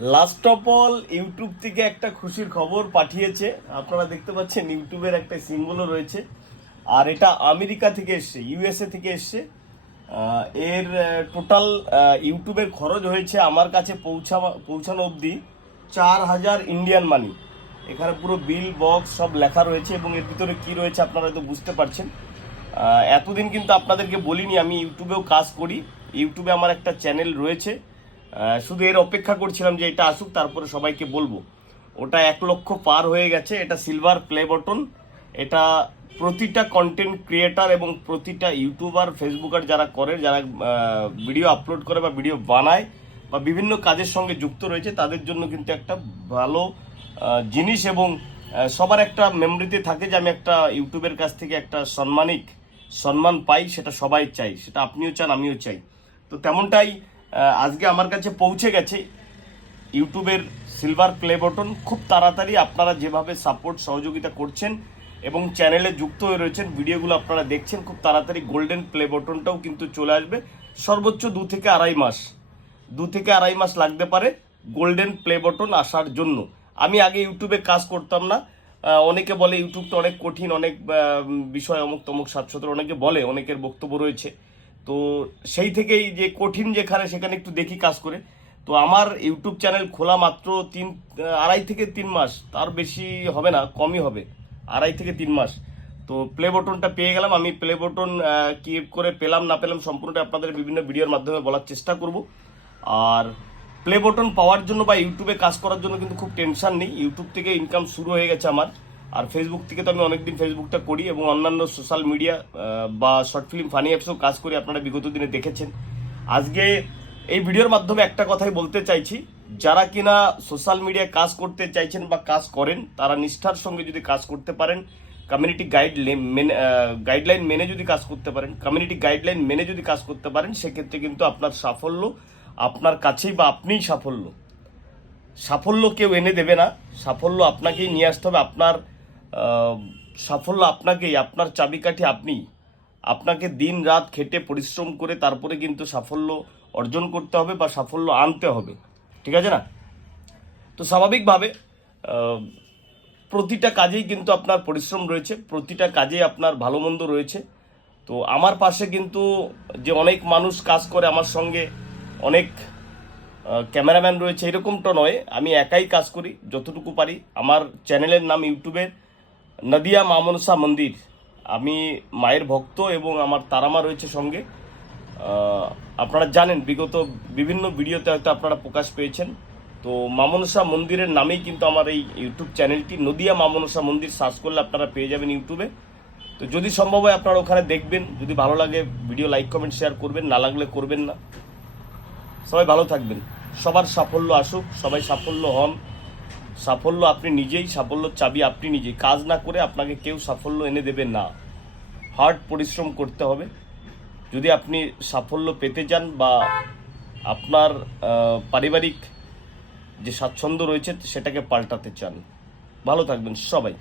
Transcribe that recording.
Last of all YouTube থেকে একটা খুশির খবর পাঠিয়েছে। আপনারা দেখতে পাচ্ছেন ইউটিউবের একটা সিম্বলও রয়েছে, আর এটা আমেরিকা থেকে এসছে, ইউএসএ থেকে এসছে। এর টোটাল ইউটিউবের খরচ হয়েছে আমার কাছে পৌঁছানো অবধি 4,000 ইন্ডিয়ান মানি। এখানে পুরো বিল বক্স সব লেখা রয়েছে এবং এর ভিতরে কি রয়েছে আপনারা তো বুঝতে পারছেন। এতদিন কিন্তু আপনাদেরকে বলিনি আমি ইউটিউবেও কাজ করি, ইউটিউবে আমার একটা চ্যানেল রয়েছে। শুধু এর অপেক্ষা করছিলাম যে এটা আসুক, তারপরে সবাইকে বলবো। ওটা 1 লক্ষ পার হয়ে গেছে, এটা সিলভার প্লে বটন। এটা প্রতিটা কন্টেন্ট ক্রিয়েটার এবং প্রতিটা ইউটিউবার ফেসবুকার যারা করে, যারা ভিডিও আপলোড করে বা ভিডিও বানায় বা বিভিন্ন কাজের সঙ্গে যুক্ত রয়েছে, তাদের জন্য কিন্তু একটা ভালো জিনিস। এবং সবার একটা মেমরিতে থাকে যে আমি একটা ইউটিউবের কাছ থেকে একটা সম্মান পাই, সেটা সবাই চাই, সেটা আপনিও চান আমিও চাই। তো তেমনটাই আজকে আমার কাছে পৌঁছে গেছে ইউটিউবের সিলভার প্লে বটন। খুব তাড়াতাড়ি আপনারা যেভাবে সাপোর্ট সহযোগিতা করছেন এবং চ্যানেলে যুক্ত হয়ে রয়েছেন, ভিডিওগুলো আপনারা দেখছেন, খুব তাড়াতাড়ি গোল্ডেন প্লে বটনটাও কিন্তু চলে আসবে। সর্বোচ্চ 2 থেকে আড়াই মাস লাগতে পারে গোল্ডেন প্লে বটন আসার জন্য। আমি আগে ইউটিউবে কাজ করতাম না। অনেকে বলে ইউটিউবটা অনেক কঠিন, অনেক বিষয় অমুক তমুক 700 অনেকে বলে, অনেকের বক্তব্য রয়েছে। তো সেই থেকেই যে কঠিন যেখানে সেখানে একটু দেখি কাজ করে। তো আমার ইউটিউব চ্যানেল খোলা মাত্র 2.5 থেকে 3 মাস, তার বেশি হবে না, কমই হবে, 2.5 থেকে 3 মাস। তো প্লে বটনটা পেয়ে গেলাম। আমি প্লে বটন কি করে পেলাম না পেলাম সম্পূর্ণটা আপনাদের বিভিন্ন ভিডিওর মাধ্যমে বলার চেষ্টা করব। আর প্লে বটন পাওয়ার জন্য বা ইউটিউবে কাজ করার জন্য কিন্তু খুব টেনশন নেই, ইউটিউব থেকে ইনকাম শুরু হয়ে গেছে আমার। আর ফেসবুক থেকে তো আমি অনেকদিন ফেসবুকটা করি এবং অন্যান্য সোশ্যাল মিডিয়া বা শর্ট ফিল্ম ফানি অ্যাপসেও কাজ করি, আপনারা বিগত দিনে দেখেছেন। আজকে এই ভিডিওর মাধ্যমে একটা কথাই বলতে চাইছি, যারা কিনা সোশ্যাল মিডিয়ায় কাজ করতে চাইছেন বা কাজ করেন, তারা নিষ্ঠার সঙ্গে যদি কাজ করতে পারেন, কমিউনিটি গাইডলাইন মেনে যদি কাজ করতে পারেন, সেক্ষেত্রে কিন্তু আপনার সাফল্য আপনার কাছেই বা আপনিই সাফল্য কেউ এনে দেবে না, সাফল্য আপনাকেই নিয়ে আসতে হবে। আপনার সাফল্য আপনাকেই, আপনার চাবিকাঠি আপনাকে দিন রাত খেটে পরিশ্রম করে তারপরে কিন্তু সাফল্য অর্জন করতে হবে বা সাফল্য আনতে হবে, ঠিক আছে না? তো স্বাভাবিকভাবে প্রতিটা কাজেই কিন্তু আপনার পরিশ্রম রয়েছে, প্রতিটা কাজে আপনার ভালো মন্দ রয়েছে। তো আমার পাশে কিন্তু যে অনেক মানুষ কাজ করে আমার সঙ্গে, অনেক ক্যামেরাম্যান রয়েছে, এরকমটা নয়, আমি একাই কাজ করি যতটুকু পারি। আমার চ্যানেলের নাম ইউটিউবে নদিয়া মা মনসা মন্দির। আমি মায়ের ভক্ত এবং আমার তারামা রয়েছে সঙ্গে। আপনারা জানেন বিগত বিভিন্ন ভিডিওতে হয়তো আপনারা প্রকাশ পেয়েছেন। তো মা মনসা মন্দিরের নামেই কিন্তু আমার এই ইউটিউব চ্যানেলটি, নদিয়া মা মনসা মন্দির সার্চ করলে আপনারা পেয়ে যাবেন ইউটিউবে। তো যদি সম্ভব হয় আপনারা ওখানে দেখবেন, যদি ভালো লাগে ভিডিও লাইক কমেন্ট শেয়ার করবেন, না লাগলে করবেন না। সবাই ভালো থাকবেন, সবার সাফল্য আসুক, সবাই সাফল্য হন। সাফল্য আপনি নিজেই, সাফল্যর চাবি আপনি নিজেই। কাজ না করে আপনাকে কেউ সাফল্য এনে দেবে না, হার্ড পরিশ্রম করতে হবে যদি আপনি সাফল্য পেতে চান বা আপনার পারিবারিক যে স্বাচ্ছন্দ্য রয়েছে সেটাকে পাল্টাতে চান। ভালো থাকবেন সবাই।